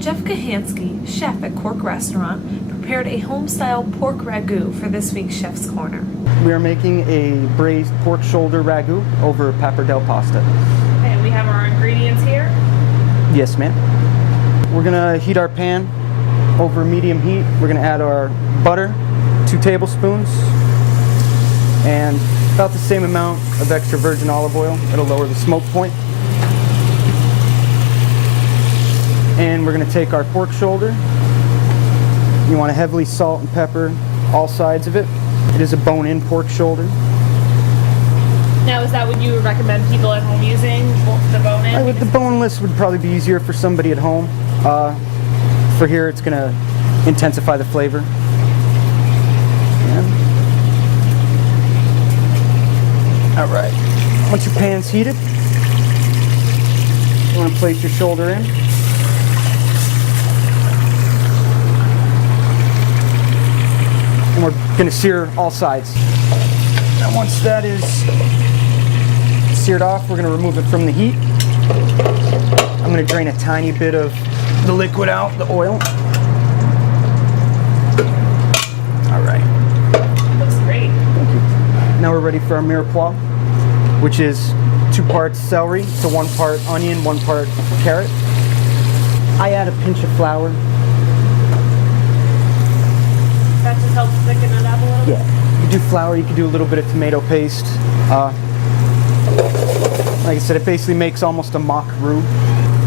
Chef Kochanski, chef at Cork Restaurant, prepared a home-style pork ragu for this week's Chef's Corner. We are making a braised pork shoulder ragu over Pappardelle pasta. Okay, we have our ingredients here. Yes, ma'am. We're gonna heat our pan over medium heat. We're gonna add our butter, 2 tablespoons, and about the same amount of extra virgin olive oil. It'll lower the smoke point. And we're gonna take our pork shoulder. You wanna heavily salt and pepper all sides of it. It is a bone-in pork shoulder. Now, is that what you would recommend people at home using, the bone-in? The boneless would probably be easier for somebody at home. For here, it's gonna intensify the flavor. All right. Once your pan's heated, you want to place your shoulder in. And we're going to sear all sides. And once that is seared off, we're going to remove it from the heat. I'm going to drain a tiny bit of the liquid out, the oil. All right. Looks great. Thank you. Now we're ready for our mirepoix, which is 2 parts celery to 1 part onion, 1 part carrot. I add a pinch of flour. That just helps thicken it up a little bit? Yeah. You can do flour, you can do a little bit of tomato paste. Like I said, it basically makes almost a mock roux.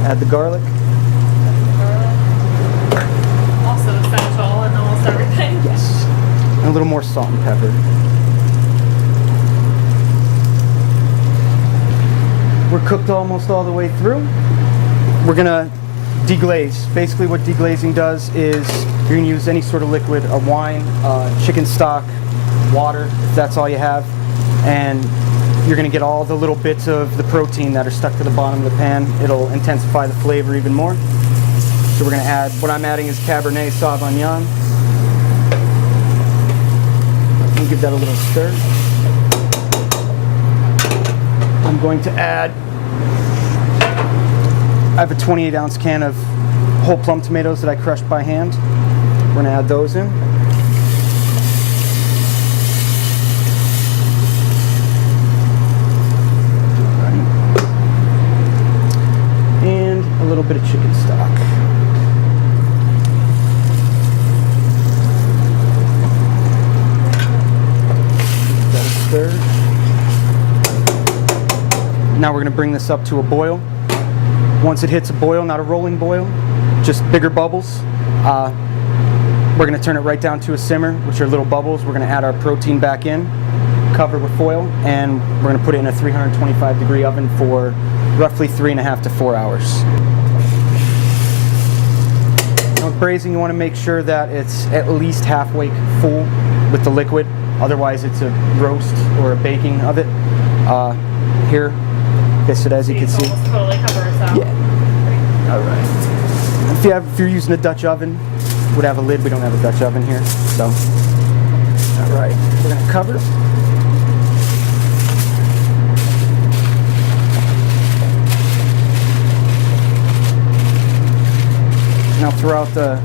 Add the garlic. Also essential in almost everything. Yes. And a little more salt and pepper. We're cooked almost all the way through. We're gonna deglaze. Basically what deglazing does is you're gonna use any sort of liquid, a wine, chicken stock, water, if that's all you have, and you're gonna get all the little bits of the protein that are stuck to the bottom of the pan. It'll intensify the flavor even more. So we're gonna add, what I'm adding is Cabernet Sauvignon. We'll give that a little stir. I'm going to add, I have a 28-ounce can of whole plum tomatoes that I crushed by hand. We're going to add those in. And a little bit of chicken stock. Give that a stir. Now we're going to bring this up to a boil. Once it hits a boil, not a rolling boil, just bigger bubbles, we're going to turn it right down to a simmer, which are little bubbles. We're going to add our protein back in, cover with foil, and we're going to put it in a 325-degree oven for roughly 3.5 to 4 hours. Now with braising, you want to make sure that it's at least halfway full with the liquid. Otherwise, it's a roast or a baking of it. Here. Okay, so as you can see, totally cover itself. Yeah. All right. If you're using a Dutch oven, would have a lid. We don't have a Dutch oven here, so. All right, we're gonna cover. Now throughout the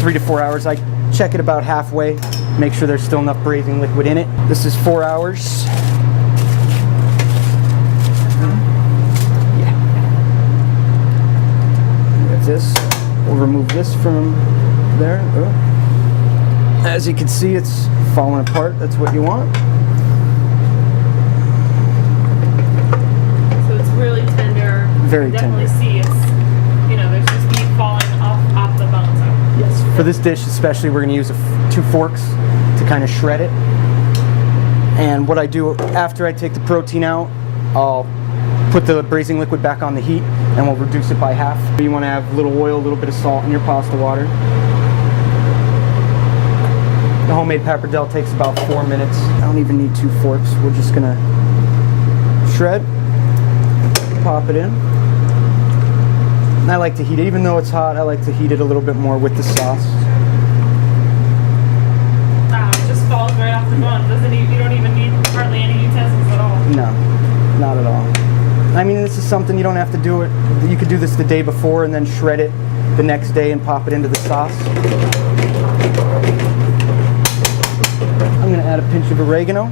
3 to 4 hours, I check it about halfway, make sure there's still enough braising liquid in it. This is 4 hours. This. We'll remove this from there. Oh. As you can see, it's falling apart. That's what you want. So it's really tender. Very definitely tender. See it's, there's just meat falling off the bone. So. Yes. For this dish especially, we're going to use 2 forks to kind of shred it. And what I do after I take the protein out, I'll put the braising liquid back on the heat and we'll reduce it by half. You want to have a little oil, a little bit of salt in your pasta water. The homemade pappardelle takes about 4 minutes. I don't even need 2 forks. We're just gonna shred, pop it in. And I like to heat it, even though it's hot, I like to heat it a little bit more with the sauce. Wow, it just falls right off the bone. You don't even need hardly any utensils at all. No, not at all. I mean, this is something you don't have to do it. You could do this the day before and then shred it the next day and pop it into the sauce. I'm going to add a pinch of oregano,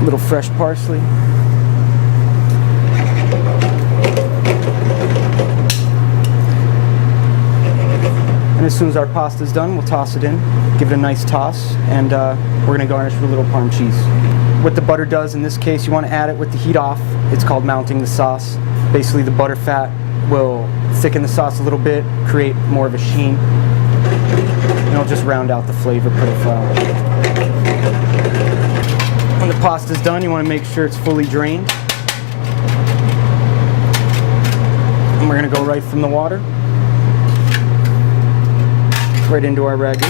a little fresh parsley, and as soon as our pasta's done, we'll toss it in, give it a nice toss, and we're going to garnish with a little Parm cheese. What the butter does in this case, you want to add it with the heat off. It's called mounting the sauce. Basically, the butter fat will thicken the sauce a little bit, create more of a sheen, and it'll just round out the flavor pretty well. When the pasta's done, you want to make sure it's fully drained. And we're going to go right from the water, right into our ragu.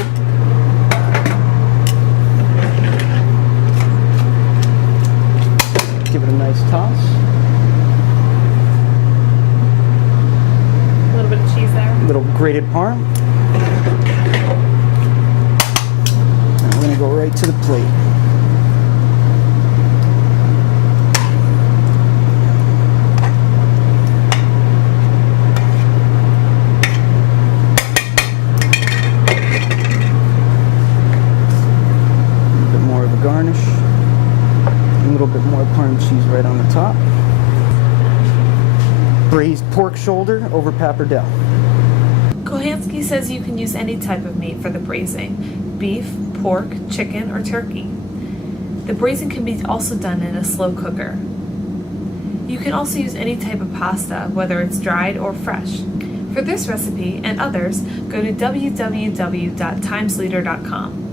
Give it a nice toss. A little bit of cheese there. A little grated parm. And we're going to go right to the plate. A little bit more of a garnish. A little bit more Parm cheese right on the top. Braised pork shoulder over pappardelle. Kochanski says you can use any type of meat for the braising: beef, pork, chicken, or turkey. The braising can be also done in a slow cooker. You can also use any type of pasta, whether it's dried or fresh. For this recipe and others, go to www.timesleader.com.